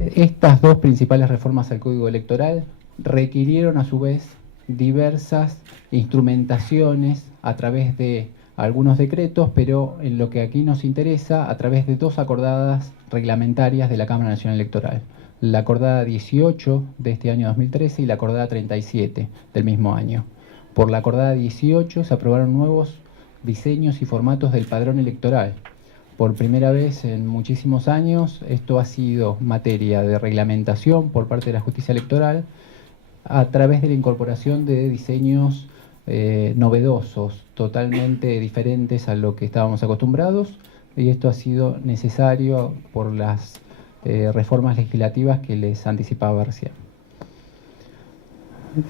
Estas dos principales reformas al Código Electoral requirieron a su vez diversas instrumentaciones a través de algunos decretos, pero en lo que aquí nos interesa, a través de dos acordadas reglamentarias de la Cámara Nacional Electoral. La acordada 18 de este año 2013 y la acordada 37 del mismo año. Por la acordada 18 se aprobaron nuevos diseños y formatos del padrón electoral. Por primera vez en muchísimos años, esto ha sido materia de reglamentación por parte de la justicia electoral a través de la incorporación de diseños novedosos, totalmente diferentes a lo que estábamos acostumbrados, y esto ha sido necesario por las reformas legislativas que les anticipaba recién.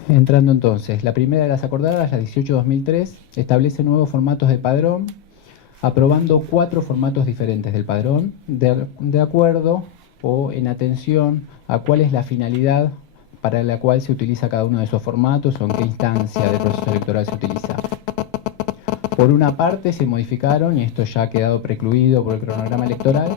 Entrando entonces, la primera de las acordadas, la 18-2003, establece nuevos formatos de padrón, aprobando 4 formatos diferentes del padrón, de acuerdo o en atención a cuál es la finalidad para la cual se utiliza cada uno de esos formatos o en qué instancia del proceso electoral se utiliza. Por una parte se modificaron, y esto ya ha quedado precluido por el cronograma electoral,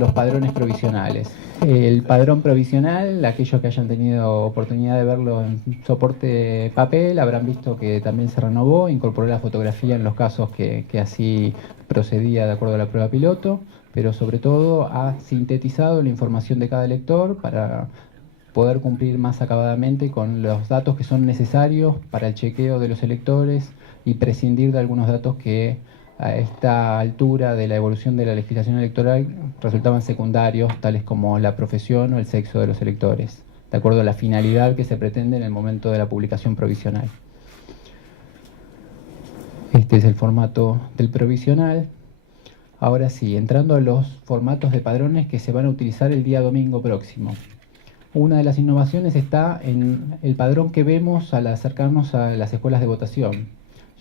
los padrones provisionales. El padrón provisional, aquellos que hayan tenido oportunidad de verlo en soporte papel, habrán visto que también se renovó, incorporó la fotografía en los casos que así procedía de acuerdo a la prueba piloto, pero sobre todo ha sintetizado la información de cada elector para poder cumplir más acabadamente con los datos que son necesarios para el chequeo de los electores y prescindir de algunos datos que a esta altura de la evolución de la legislación electoral resultaban secundarios, tales como la profesión o el sexo de los electores, de acuerdo a la finalidad que se pretende en el momento de la publicación provisional. Este es el formato del provisional. Ahora sí, entrando a los formatos de padrones que se van a utilizar el día domingo próximo. Una de las innovaciones está en el padrón que vemos al acercarnos a las escuelas de votación.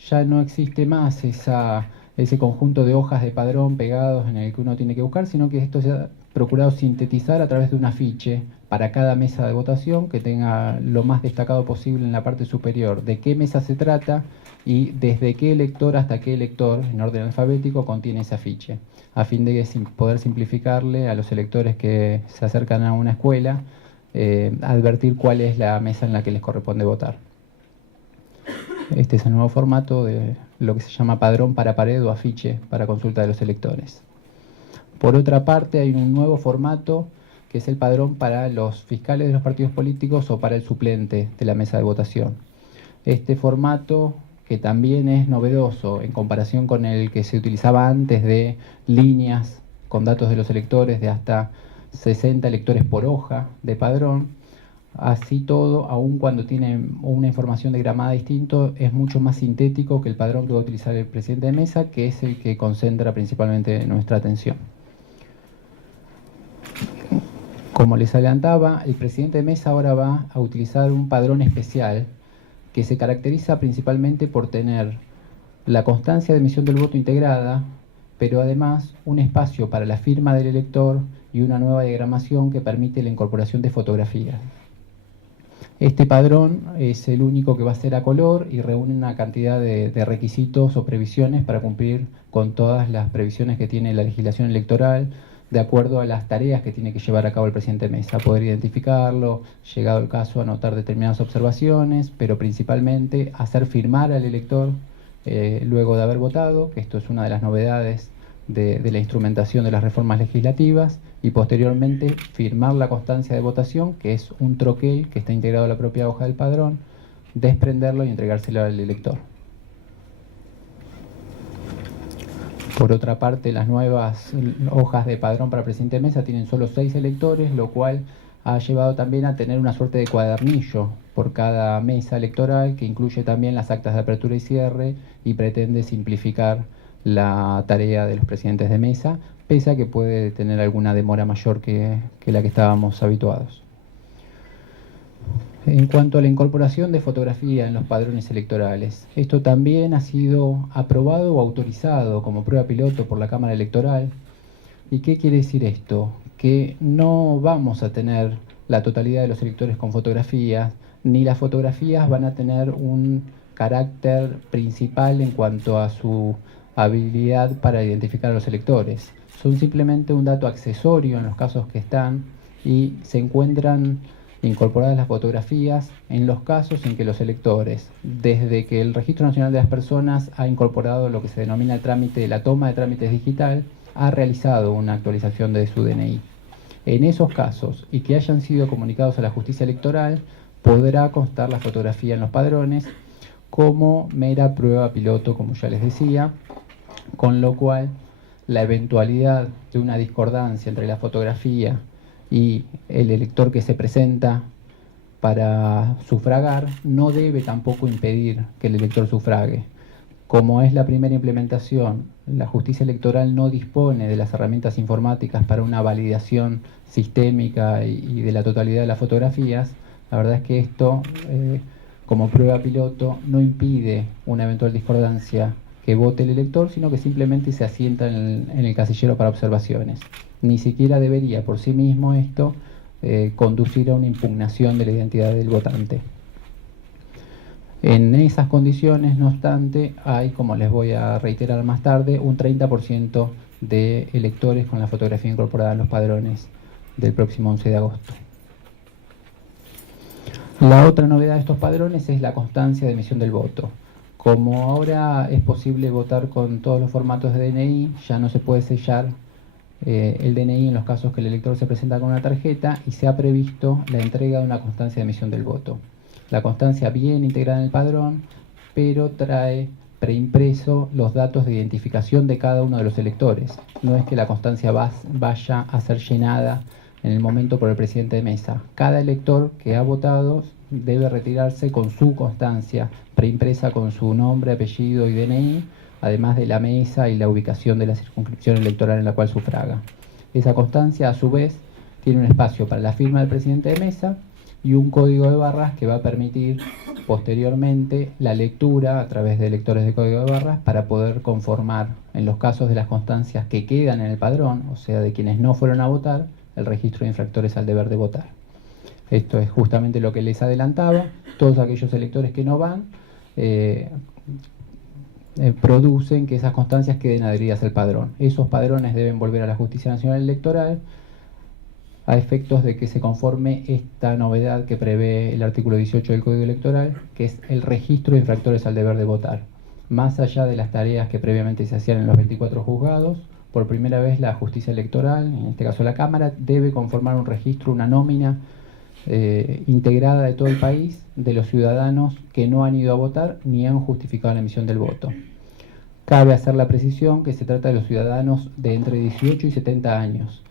Ya no existe más ese conjunto de hojas de padrón pegados en el que uno tiene que buscar, sino que esto se ha procurado sintetizar a través de un afiche para cada mesa de votación que tenga lo más destacado posible en la parte superior de qué mesa se trata y desde qué elector hasta qué elector, en orden alfabético, contiene ese afiche, a fin de poder simplificarle a los electores que se acercan a una escuela advertir cuál es la mesa en la que les corresponde votar. Este es el nuevo formato de lo que se llama padrón para pared o afiche para consulta de los electores. Por otra parte, hay un nuevo formato que es el padrón para los fiscales de los partidos políticos o para el suplente de la mesa de votación. Este formato, que también es novedoso en comparación con el que se utilizaba antes de líneas con datos de los electores de hasta 60 electores por hoja de padrón, así todo, aun cuando tiene una información de gramada distinto, es mucho más sintético que el padrón que va a utilizar el presidente de mesa, que es el que concentra principalmente nuestra atención. Como les adelantaba, el presidente de mesa ahora va a utilizar un padrón especial que se caracteriza principalmente por tener la constancia de emisión del voto integrada, pero además un espacio para la firma del elector y una nueva diagramación que permite la incorporación de fotografías. Este padrón es el único que va a ser a color y reúne una cantidad de requisitos o previsiones para cumplir con todas las previsiones que tiene la legislación electoral, de acuerdo a las tareas que tiene que llevar a cabo el presidente de mesa, poder identificarlo, llegado el caso anotar determinadas observaciones, pero principalmente hacer firmar al elector luego de haber votado, que esto es una de las novedades de la instrumentación de las reformas legislativas, y posteriormente firmar la constancia de votación, que es un troquel que está integrado a la propia hoja del padrón, desprenderlo y entregárselo al elector. Por otra parte, las nuevas hojas de padrón para presidente de mesa tienen solo 6 electores, lo cual ha llevado también a tener una suerte de cuadernillo por cada mesa electoral, que incluye también las actas de apertura y cierre y pretende simplificar la tarea de los presidentes de mesa, pese a que puede tener alguna demora mayor que la que estábamos habituados. En cuanto a la incorporación de fotografía en los padrones electorales, esto también ha sido aprobado o autorizado como prueba piloto por la Cámara Electoral. ¿Y qué quiere decir esto? Que no vamos a tener la totalidad de los electores con fotografías, ni las fotografías van a tener un carácter principal en cuanto a su habilidad para identificar a los electores. Son simplemente un dato accesorio en los casos que están y se encuentran incorporadas las fotografías en los casos en que los electores, desde que el Registro Nacional de las Personas ha incorporado lo que se denomina el trámite de la toma de trámites digital, ha realizado una actualización de su DNI. En esos casos, y que hayan sido comunicados a la justicia electoral, podrá constar la fotografía en los padrones como mera prueba piloto, como ya les decía, con lo cual la eventualidad de una discordancia entre la fotografía y el elector que se presenta para sufragar no debe tampoco impedir que el elector sufrague. Como es la primera implementación, la justicia electoral no dispone de las herramientas informáticas para una validación sistémica y de la totalidad de las fotografías. La verdad es que esto, como prueba piloto, no impide una eventual discordancia que vote el elector, sino que simplemente se asienta en el casillero para observaciones. Ni siquiera debería por sí mismo esto conducir a una impugnación de la identidad del votante. En esas condiciones, no obstante, hay, como les voy a reiterar más tarde, un 30% de electores con la fotografía incorporada en los padrones del próximo 11 de agosto. La otra novedad de estos padrones es la constancia de emisión del voto. Como ahora es posible votar con todos los formatos de DNI, ya no se puede sellar el DNI en los casos que el elector se presenta con una tarjeta y se ha previsto la entrega de una constancia de emisión del voto. La constancia viene integrada en el padrón, pero trae preimpreso los datos de identificación de cada uno de los electores. No es que la constancia vaya a ser llenada en el momento por el presidente de mesa. Cada elector que ha votado debe retirarse con su constancia preimpresa con su nombre, apellido y DNI, además de la mesa y la ubicación de la circunscripción electoral en la cual sufraga. Esa constancia, a su vez, tiene un espacio para la firma del presidente de mesa y un código de barras que va a permitir posteriormente la lectura a través de lectores de código de barras para poder conformar, en los casos de las constancias que quedan en el padrón, o sea, de quienes no fueron a votar, el registro de infractores al deber de votar. Esto es justamente lo que les adelantaba. Todos aquellos electores que no van producen que esas constancias queden adheridas al padrón. Esos padrones deben volver a la Justicia Nacional Electoral a efectos de que se conforme esta novedad que prevé el artículo 18 del Código Electoral, que es el registro de infractores al deber de votar. Más allá de las tareas que previamente se hacían en los 24 juzgados, por primera vez la Justicia Electoral, en este caso la Cámara, debe conformar un registro, una nómina integrada de todo el país de los ciudadanos que no han ido a votar ni han justificado la emisión del voto. Cabe hacer la precisión que se trata de los ciudadanos de entre 18 y 70 años.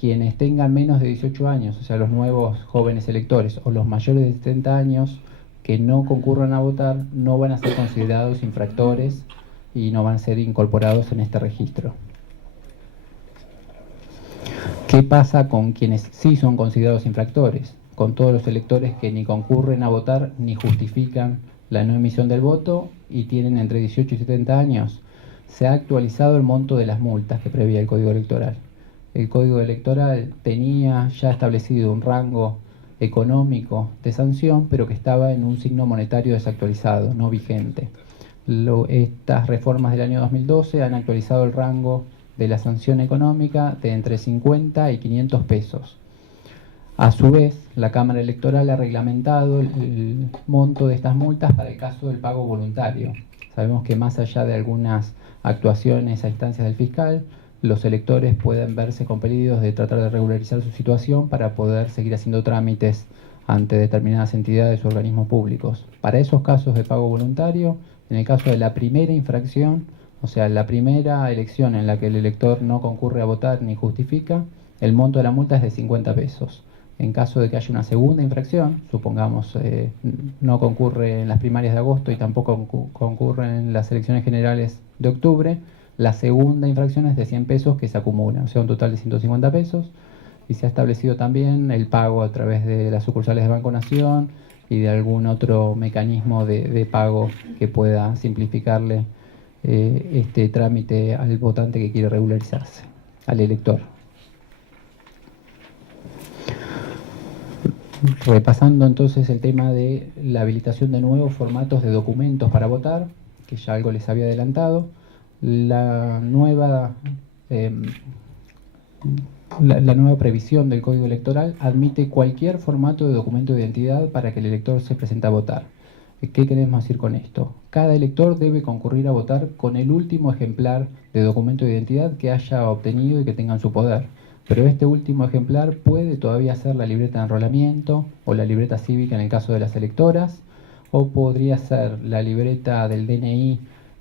Quienes tengan menos de 18 años, o sea, los nuevos jóvenes electores, o los mayores de 70 años que no concurran a votar, no van a ser considerados infractores y no van a ser incorporados en este registro. ¿Qué pasa con quienes sí son considerados infractores? Con todos los electores que ni concurren a votar ni justifican la no emisión del voto y tienen entre 18 y 70 años. Se ha actualizado el monto de las multas que preveía el Código Electoral. El Código Electoral tenía ya establecido un rango económico de sanción, pero que estaba en un signo monetario desactualizado, no vigente. Estas reformas del año 2012 han actualizado el rango de la sanción económica de entre 50 y 500 pesos. A su vez, la Cámara Electoral ha reglamentado el monto de estas multas para el caso del pago voluntario. Sabemos que más allá de algunas actuaciones a instancias del fiscal, los electores pueden verse compelidos de tratar de regularizar su situación para poder seguir haciendo trámites ante determinadas entidades o organismos públicos. Para esos casos de pago voluntario, en el caso de la primera infracción, o sea, la primera elección en la que el elector no concurre a votar ni justifica, el monto de la multa es de 50 pesos. En caso de que haya una segunda infracción, supongamos no concurre en las primarias de agosto y tampoco concurre en las elecciones generales de octubre, la segunda infracción es de 100 pesos que se acumulan, o sea, un total de 150 pesos. Y se ha establecido también el pago a través de las sucursales de Banco Nación y de algún otro mecanismo de pago que pueda simplificarle este trámite al votante que quiere regularizarse, al elector. Repasando entonces el tema de la habilitación de nuevos formatos de documentos para votar, que ya algo les había adelantado. La nueva la nueva previsión del Código Electoral admite cualquier formato de documento de identidad para que el elector se presente a votar. ¿Qué queremos decir con esto? Cada elector debe concurrir a votar con el último ejemplar de documento de identidad que haya obtenido y que tenga en su poder. Pero este último ejemplar puede todavía ser la libreta de enrolamiento o la libreta cívica en el caso de las electoras, o podría ser la libreta del DNI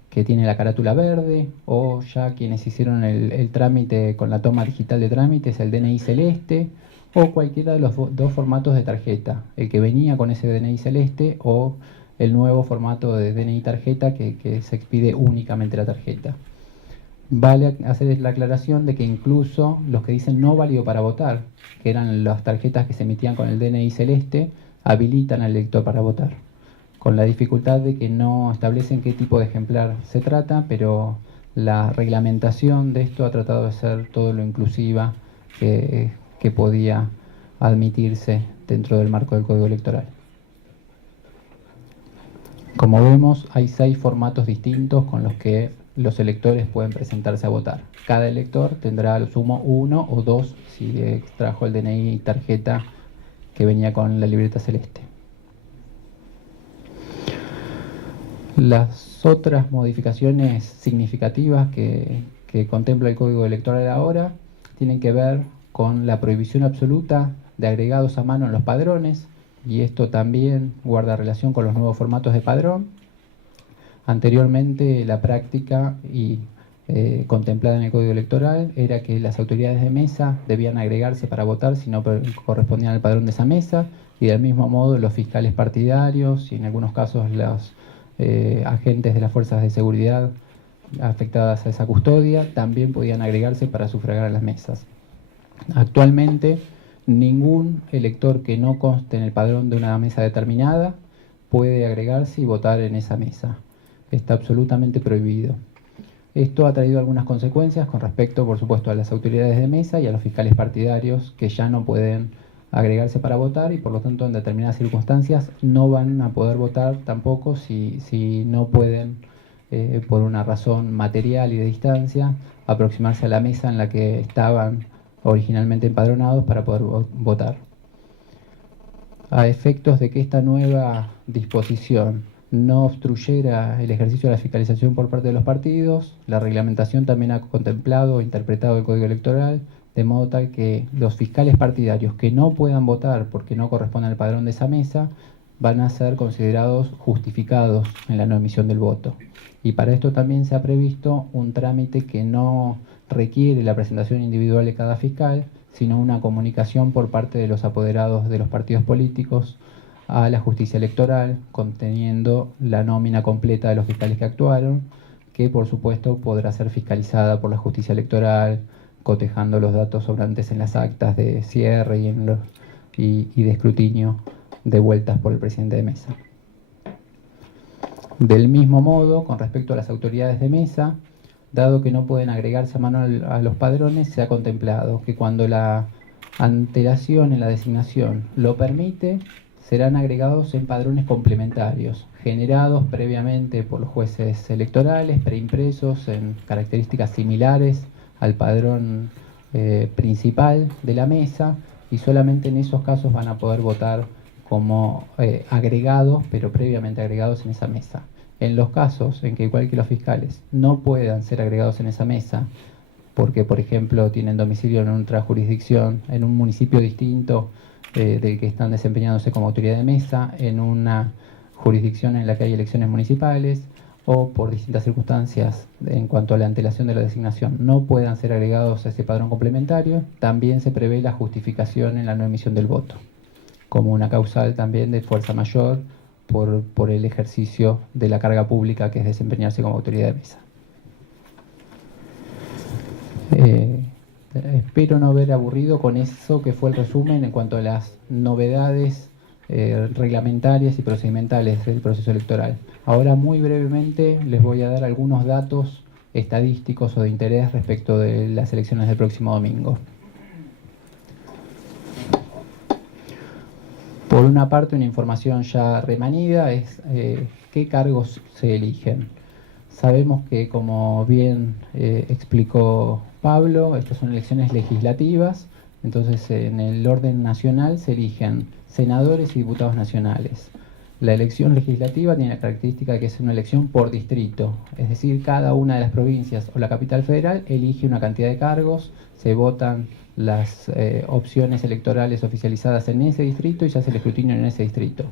que tiene la carátula verde, o ya quienes hicieron el trámite con la toma digital de trámites, el DNI celeste, o cualquiera de los dos formatos de tarjeta, el que venía con ese DNI celeste o el nuevo formato de DNI tarjeta que se expide únicamente la tarjeta. Vale hacer la aclaración de que incluso los que dicen no válido para votar, que eran las tarjetas que se emitían con el DNI celeste, habilitan al elector para votar, con la dificultad de que no establecen qué tipo de ejemplar se trata, pero la reglamentación de esto ha tratado de ser todo lo inclusiva que podía admitirse dentro del marco del Código Electoral. Como vemos, hay 6 formatos distintos con los que los electores pueden presentarse a votar. Cada elector tendrá a lo sumo 1 o 2 si extrajo el DNI y tarjeta que venía con la libreta celeste. Las otras modificaciones significativas que contempla el Código Electoral ahora tienen que ver con la prohibición absoluta de agregados a mano en los padrones, y esto también guarda relación con los nuevos formatos de padrón. Anteriormente la práctica contemplada en el Código Electoral era que las autoridades de mesa debían agregarse para votar si no correspondían al padrón de esa mesa, y del mismo modo los fiscales partidarios y en algunos casos los agentes de las fuerzas de seguridad afectadas a esa custodia también podían agregarse para sufragar a las mesas. Actualmente, ningún elector que no conste en el padrón de una mesa determinada puede agregarse y votar en esa mesa. Está absolutamente prohibido. Esto ha traído algunas consecuencias con respecto, por supuesto, a las autoridades de mesa y a los fiscales partidarios, que ya no pueden agregarse para votar y por lo tanto en determinadas circunstancias no van a poder votar tampoco si no pueden, por una razón material y de distancia, aproximarse a la mesa en la que estaban originalmente empadronados para poder votar. A efectos de que esta nueva disposición no obstruyera el ejercicio de la fiscalización por parte de los partidos, la reglamentación también ha contemplado e interpretado el Código Electoral de modo tal que los fiscales partidarios que no puedan votar porque no corresponden al padrón de esa mesa van a ser considerados justificados en la no emisión del voto. Y para esto también se ha previsto un trámite que no requiere la presentación individual de cada fiscal, sino una comunicación por parte de los apoderados de los partidos políticos a la justicia electoral, conteniendo la nómina completa de los fiscales que actuaron, que por supuesto podrá ser fiscalizada por la justicia electoral, cotejando los datos sobrantes en las actas de cierre y de escrutinio devueltas por el presidente de mesa. Del mismo modo, con respecto a las autoridades de mesa, dado que no pueden agregarse a mano a los padrones, se ha contemplado que cuando la antelación en la designación lo permite, serán agregados en padrones complementarios, generados previamente por los jueces electorales, preimpresos en características similares al padrón principal de la mesa, y solamente en esos casos van a poder votar como agregados, pero previamente agregados en esa mesa. En los casos en que, igual que los fiscales, no puedan ser agregados en esa mesa, porque por ejemplo tienen domicilio en otra jurisdicción, en un municipio distinto del que están desempeñándose como autoridad de mesa, en una jurisdicción en la que hay elecciones municipales, o por distintas circunstancias en cuanto a la antelación de la designación no puedan ser agregados a ese padrón complementario, también se prevé la justificación en la no emisión del voto, como una causal también de fuerza mayor por el ejercicio de la carga pública que es desempeñarse como autoridad de mesa. Espero no haber aburrido con eso que fue el resumen en cuanto a las novedades reglamentarias y procedimentales del proceso electoral. Ahora muy brevemente les voy a dar algunos datos estadísticos o de interés respecto de las elecciones del próximo domingo. Por una parte, una información ya remanida es qué cargos se eligen. Sabemos que, como bien explicó Pablo, estas son elecciones legislativas, entonces en el orden nacional se eligen senadores y diputados nacionales. La elección legislativa tiene la característica de que es una elección por distrito, es decir, cada una de las provincias o la capital federal elige una cantidad de cargos, se votan las opciones electorales oficializadas en ese distrito y se hace el escrutinio en ese distrito.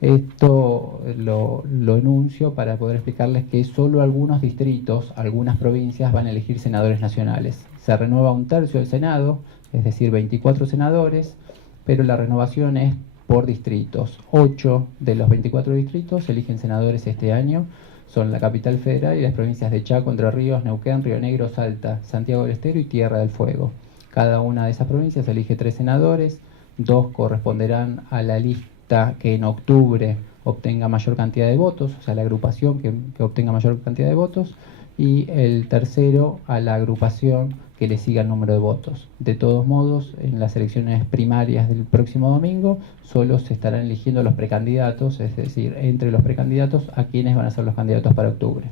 Esto lo enuncio para poder explicarles que solo algunos distritos, algunas provincias van a elegir senadores nacionales. Se renueva un tercio del Senado, es decir, 24 senadores, pero la renovación es por distritos. 8 de los 24 distritos eligen senadores este año, son la capital federal y las provincias de Chaco, Entre Ríos, Neuquén, Río Negro, Salta, Santiago del Estero y Tierra del Fuego. Cada una de esas provincias elige 3 senadores, 2 corresponderán a la lista que en octubre obtenga mayor cantidad de votos, o sea, la agrupación que obtenga mayor cantidad de votos, y el tercero a la agrupación que le siga el número de votos. De todos modos, en las elecciones primarias del próximo domingo, solo se estarán eligiendo los precandidatos, es decir, entre los precandidatos a quienes van a ser los candidatos para octubre.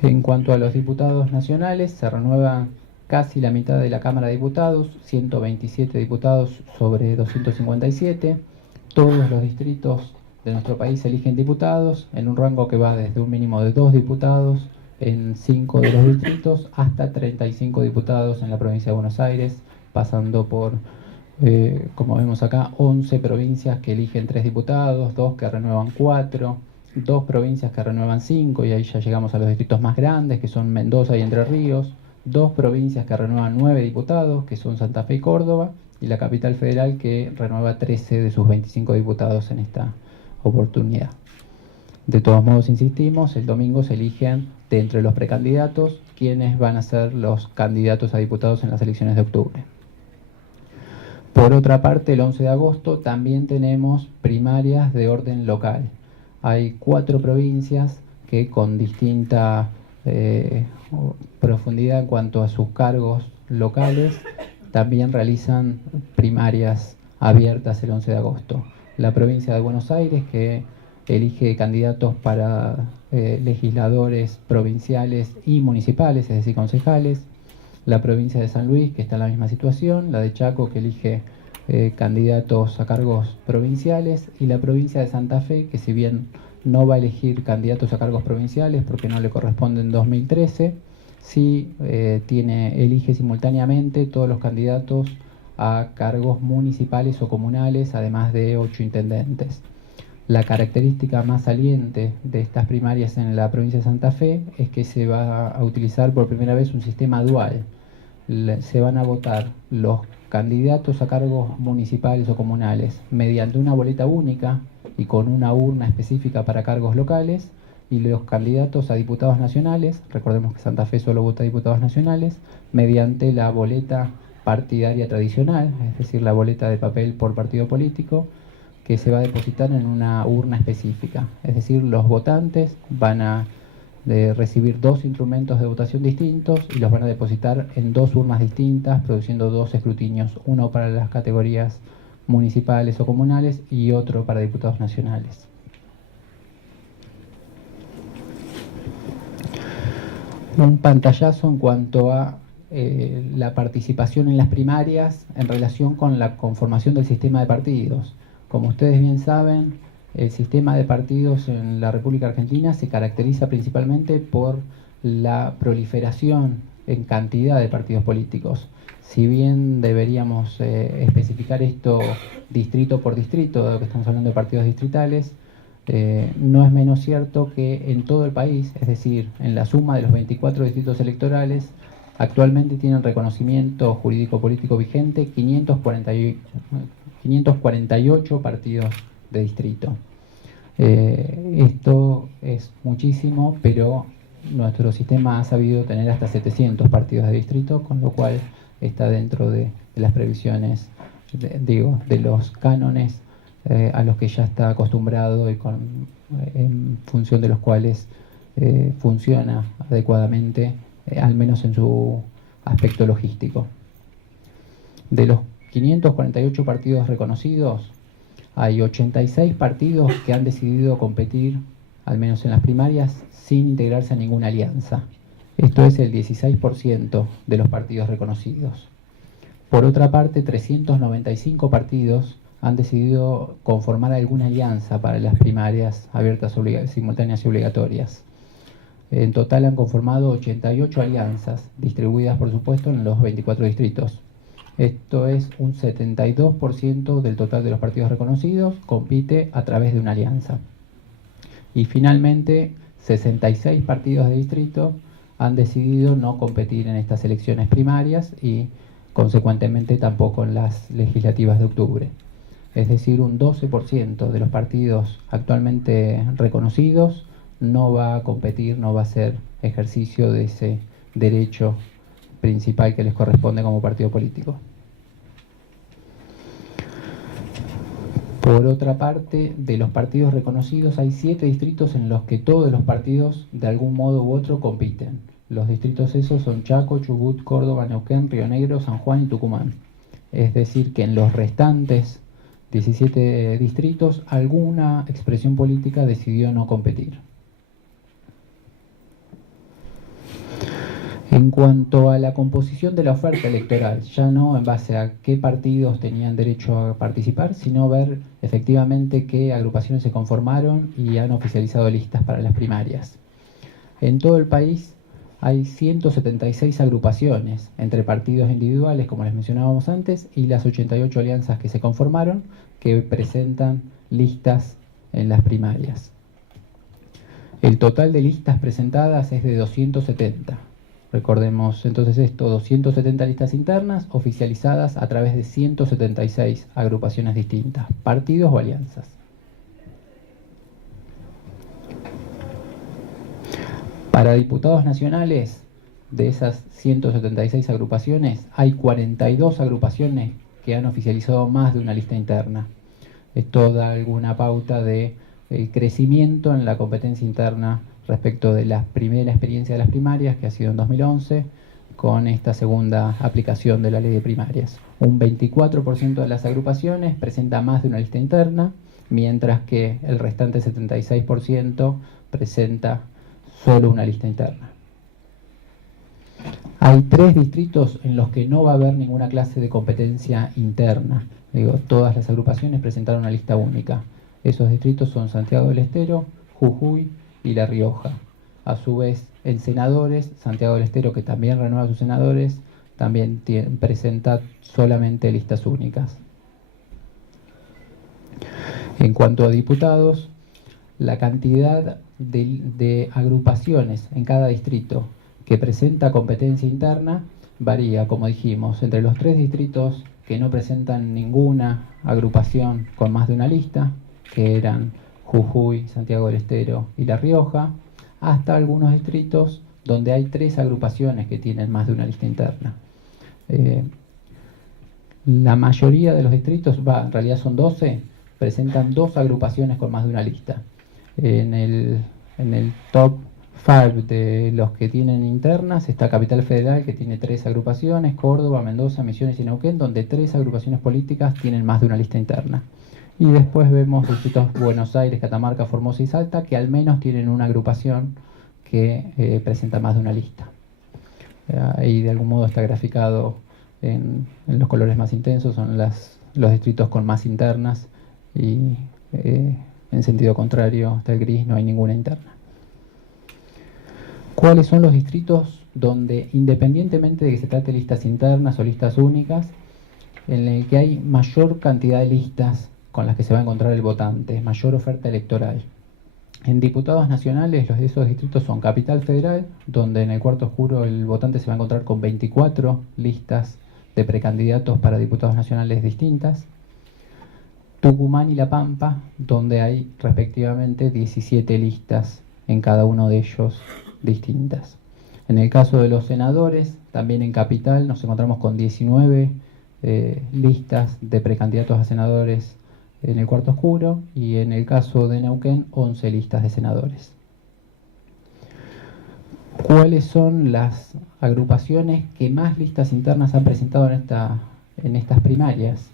En cuanto a los diputados nacionales, se renueva casi la mitad de la Cámara de Diputados, 127 diputados sobre 257. Todos los distritos de nuestro país eligen diputados en un rango que va desde un mínimo de 2 diputados en 5 de los distritos hasta 35 diputados en la provincia de Buenos Aires, pasando por, como vemos acá, 11 provincias que eligen 3 diputados, 2 que renuevan 4, 2 provincias que renuevan 5, y ahí ya llegamos a los distritos más grandes, que son Mendoza y Entre Ríos, 2 provincias que renuevan 9 diputados, que son Santa Fe y Córdoba, y la capital federal que renueva 13 de sus 25 diputados en esta oportunidad. De todos modos, insistimos, el domingo se eligen de entre los precandidatos quienes van a ser los candidatos a diputados en las elecciones de octubre. Por otra parte, el 11 de agosto también tenemos primarias de orden local. Hay 4 provincias que con distinta profundidad en cuanto a sus cargos locales también realizan primarias abiertas el 11 de agosto. La provincia de Buenos Aires, que elige candidatos para legisladores provinciales y municipales, es decir, concejales. La provincia de San Luis, que está en la misma situación. La de Chaco, que elige candidatos a cargos provinciales. Y la provincia de Santa Fe, que si bien no va a elegir candidatos a cargos provinciales porque no le corresponde en 2013, sí elige simultáneamente todos los candidatos a cargos municipales o comunales, además de 8 intendentes. La característica más saliente de estas primarias en la provincia de Santa Fe es que se va a utilizar por primera vez un sistema dual. Se van a votar los candidatos a cargos municipales o comunales mediante una boleta única y con una urna específica para cargos locales, y los candidatos a diputados nacionales, recordemos que Santa Fe solo vota diputados nacionales, mediante la boleta partidaria tradicional, es decir, la boleta de papel por partido político, que se va a depositar en una urna específica. Es decir, los votantes van a recibir 2 instrumentos de votación distintos y los van a depositar en 2 urnas distintas, produciendo 2 escrutinios, uno para las categorías municipales o comunales y otro para diputados nacionales. Un pantallazo en cuanto a la participación en las primarias en relación con la conformación del sistema de partidos. Como ustedes bien saben, el sistema de partidos en la República Argentina se caracteriza principalmente por la proliferación en cantidad de partidos políticos. Si bien deberíamos especificar esto distrito por distrito, dado que estamos hablando de partidos distritales, no es menos cierto que en todo el país, es decir, en la suma de los 24 distritos electorales, actualmente tienen reconocimiento jurídico-político vigente 548 partidos de distrito. Esto es muchísimo, pero nuestro sistema ha sabido tener hasta 700 partidos de distrito, con lo cual está dentro de las previsiones, de los cánones a los que ya está acostumbrado y en función de los cuales funciona adecuadamente, al menos en su aspecto logístico. De los 548 partidos reconocidos, hay 86 partidos que han decidido competir, al menos en las primarias, sin integrarse a ninguna alianza. Esto es el 16% de los partidos reconocidos. Por otra parte, 395 partidos han decidido conformar alguna alianza para las primarias abiertas, simultáneas y obligatorias. En total han conformado 88 alianzas, distribuidas por supuesto en los 24 distritos. Esto es un 72% del total de los partidos reconocidos, compite a través de una alianza. Y finalmente, 66 partidos de distrito han decidido no competir en estas elecciones primarias y consecuentemente tampoco en las legislativas de octubre. Es decir, un 12% de los partidos actualmente reconocidos no va a competir, no va a hacer ejercicio de ese derecho principal que les corresponde como partido político. Por otra parte, de los partidos reconocidos hay 7 distritos en los que todos los partidos de algún modo u otro compiten. Los distritos esos son Chaco, Chubut, Córdoba, Neuquén, Río Negro, San Juan y Tucumán. Es decir, que en los restantes 17 distritos alguna expresión política decidió no competir. En cuanto a la composición de la oferta electoral, ya no en base a qué partidos tenían derecho a participar, sino ver efectivamente qué agrupaciones se conformaron y han oficializado listas para las primarias. En todo el país hay 176 agrupaciones entre partidos individuales, como les mencionábamos antes, y las 88 alianzas que se conformaron, que presentan listas en las primarias. El total de listas presentadas es de 270. Recordemos entonces esto, 270 listas internas oficializadas a través de 176 agrupaciones distintas, partidos o alianzas. Para diputados nacionales, de esas 176 agrupaciones, hay 42 agrupaciones que han oficializado más de una lista interna. Esto da alguna pauta de el crecimiento en la competencia interna respecto de la primera experiencia de las primarias, que ha sido en 2011, con esta segunda aplicación de la ley de primarias. Un 24% de las agrupaciones presenta más de una lista interna, mientras que el restante 76% presenta solo una lista interna. Hay 3 distritos en los que no va a haber ninguna clase de competencia interna. Todas las agrupaciones presentaron una lista única. Esos distritos son Santiago del Estero, Jujuy y La Rioja. A su vez, en senadores, Santiago del Estero, que también renueva sus senadores, también presenta solamente listas únicas. En cuanto a diputados, la cantidad de agrupaciones en cada distrito que presenta competencia interna varía, como dijimos, entre los 3 distritos que no presentan ninguna agrupación con más de una lista, que eran Jujuy, Santiago del Estero y La Rioja, hasta algunos distritos donde hay 3 agrupaciones que tienen más de una lista interna. La mayoría de los distritos, en realidad son 12, presentan 2 agrupaciones con más de una lista. En el top 5 de los que tienen internas está Capital Federal, que tiene 3 agrupaciones, Córdoba, Mendoza, Misiones y Neuquén, donde 3 agrupaciones políticas tienen más de una lista interna. Y después vemos distritos Buenos Aires, Catamarca, Formosa y Salta, que al menos tienen una agrupación que presenta más de una lista. Y de algún modo está graficado en los colores más intensos, son los distritos con más internas, y en sentido contrario, hasta el gris, no hay ninguna interna. ¿Cuáles son los distritos donde, independientemente de que se trate de listas internas o listas únicas, en el que hay mayor cantidad de listas con las que se va a encontrar el votante, mayor oferta electoral? En diputados nacionales, los de esos distritos son Capital Federal, donde en el cuarto oscuro el votante se va a encontrar con 24 listas de precandidatos para diputados nacionales distintas. Tucumán y La Pampa, donde hay respectivamente 17 listas en cada uno de ellos distintas. En el caso de los senadores, también en Capital nos encontramos con 19 listas de precandidatos a senadores en el cuarto oscuro, y en el caso de Neuquén 11 listas de senadores. ¿Cuáles son las agrupaciones que más listas internas han presentado en estas primarias?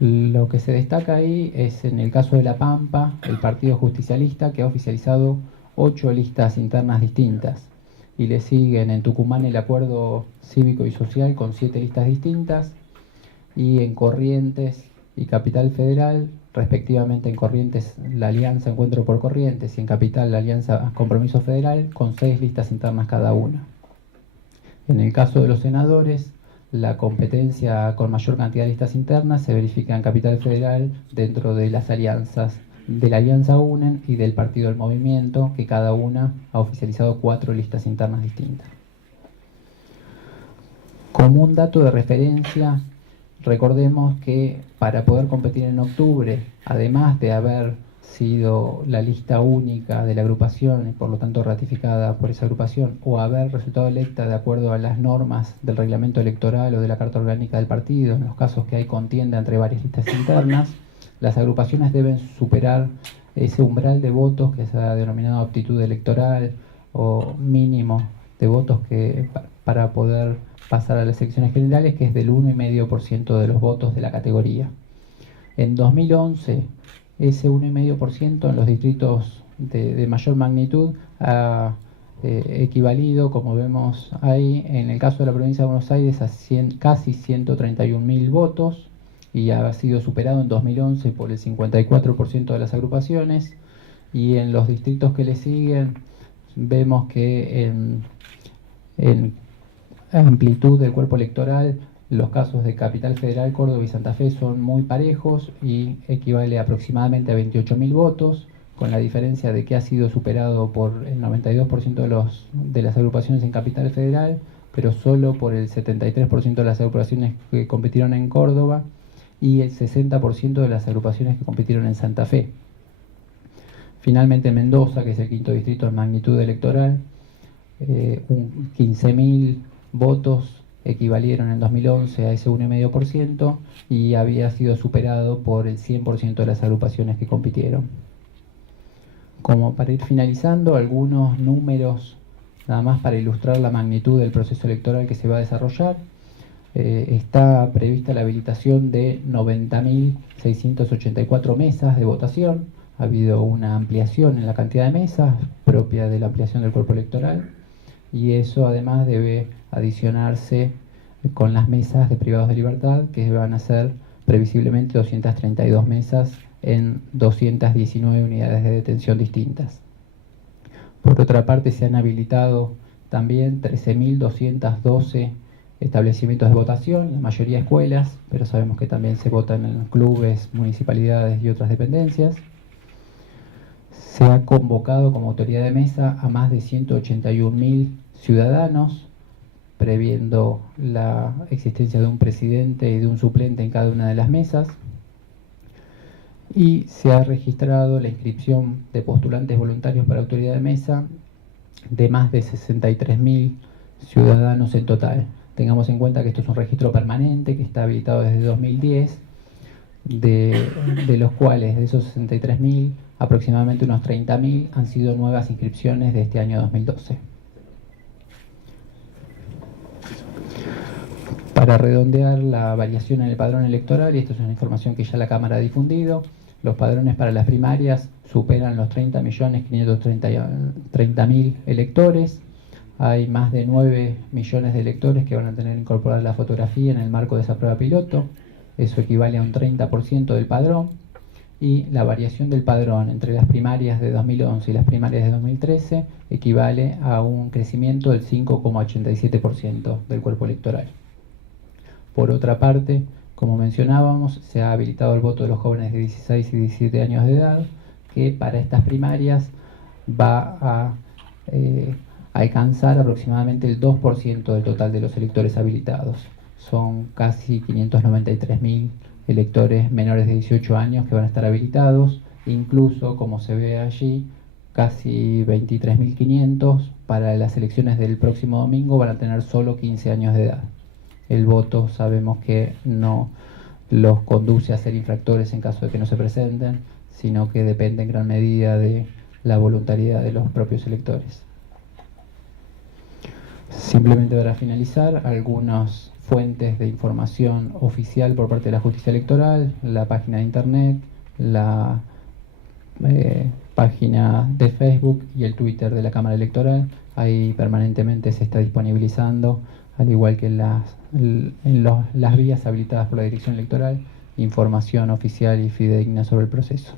Lo que se destaca ahí es, en el caso de La Pampa, el Partido Justicialista, que ha oficializado 8 listas internas distintas. y le siguen en Tucumán el Acuerdo Cívico y Social con 7 listas distintas, y en Corrientes y Capital Federal, respectivamente en Corrientes la Alianza Encuentro por Corrientes y en Capital la Alianza Compromiso Federal, con 6 listas internas cada una. En el caso de los senadores, la competencia con mayor cantidad de listas internas se verifica en Capital Federal dentro de las alianzas de la Alianza UNEN y del Partido del Movimiento, que cada una ha oficializado 4 listas internas distintas. Como un dato de referencia, recordemos que para poder competir en octubre, además de haber sido la lista única de la agrupación y por lo tanto ratificada por esa agrupación, o haber resultado electa de acuerdo a las normas del reglamento electoral o de la carta orgánica del partido, en los casos que hay contienda entre varias listas internas, las agrupaciones deben superar ese umbral de votos que se ha denominado aptitud electoral o mínimo de votos para poder pasar a las elecciones generales, que es del 1,5% de los votos de la categoría. En 2011, ese 1,5% en los distritos de mayor magnitud ha equivalido, como vemos ahí, en el caso de la provincia de Buenos Aires, a casi 131.000 votos, y ha sido superado en 2011 por el 54% de las agrupaciones, y en los distritos que le siguen vemos que en amplitud del cuerpo electoral los casos de Capital Federal, Córdoba y Santa Fe son muy parejos y equivale aproximadamente a 28.000 votos, con la diferencia de que ha sido superado por el 92% de las agrupaciones en Capital Federal, pero solo por el 73% de las agrupaciones que compitieron en Córdoba y el 60% de las agrupaciones que compitieron en Santa Fe. Finalmente, en Mendoza, que es el quinto distrito en magnitud electoral, 15.000 votos equivalieron en 2011 a ese 1,5% y había sido superado por el 100% de las agrupaciones que compitieron. Como para ir finalizando, algunos números nada más para ilustrar la magnitud del proceso electoral que se va a desarrollar. Está prevista la habilitación de 90.684 mesas de votación. Ha habido una ampliación en la cantidad de mesas propia de la ampliación del cuerpo electoral, y eso además debe adicionarse con las mesas de privados de libertad, que van a ser previsiblemente 232 mesas en 219 unidades de detención distintas. Por otra parte, se han habilitado también 13.212 establecimientos de votación, la mayoría escuelas, pero sabemos que también se votan en clubes, municipalidades y otras dependencias. Se ha convocado como autoridad de mesa a más de 181.000 ciudadanos, previendo la existencia de un presidente y de un suplente en cada una de las mesas. Y se ha registrado la inscripción de postulantes voluntarios para autoridad de mesa de más de 63.000 ciudadanos en total. Tengamos en cuenta que esto es un registro permanente que está habilitado desde 2010, de los cuales de esos 63.000, aproximadamente unos 30.000 han sido nuevas inscripciones de este año 2012. Para redondear la variación en el padrón electoral, y esto es una información que ya la Cámara ha difundido, los padrones para las primarias superan los 30.530.000 electores. Hay más de 9 millones de electores que van a tener incorporada la fotografía en el marco de esa prueba piloto. Eso equivale a un 30% del padrón. Y la variación del padrón entre las primarias de 2011 y las primarias de 2013 equivale a un crecimiento del 5,87% del cuerpo electoral. Por otra parte, como mencionábamos, se ha habilitado el voto de los jóvenes de 16 y 17 años de edad, que para estas primarias va a alcanzar aproximadamente el 2% del total de los electores habilitados. Son casi 593.000 electores menores de 18 años que van a estar habilitados, incluso, como se ve allí, casi 23.500 para las elecciones del próximo domingo van a tener solo 15 años de edad. El voto sabemos que no los conduce a ser infractores en caso de que no se presenten, sino que depende en gran medida de la voluntariedad de los propios electores. Simplemente para finalizar, algunas fuentes de información oficial por parte de la Justicia Electoral, la página de internet, la página de Facebook y el Twitter de la Cámara Electoral. Ahí permanentemente se está disponibilizando, al igual que las vías habilitadas por la Dirección Electoral, información oficial y fidedigna sobre el proceso.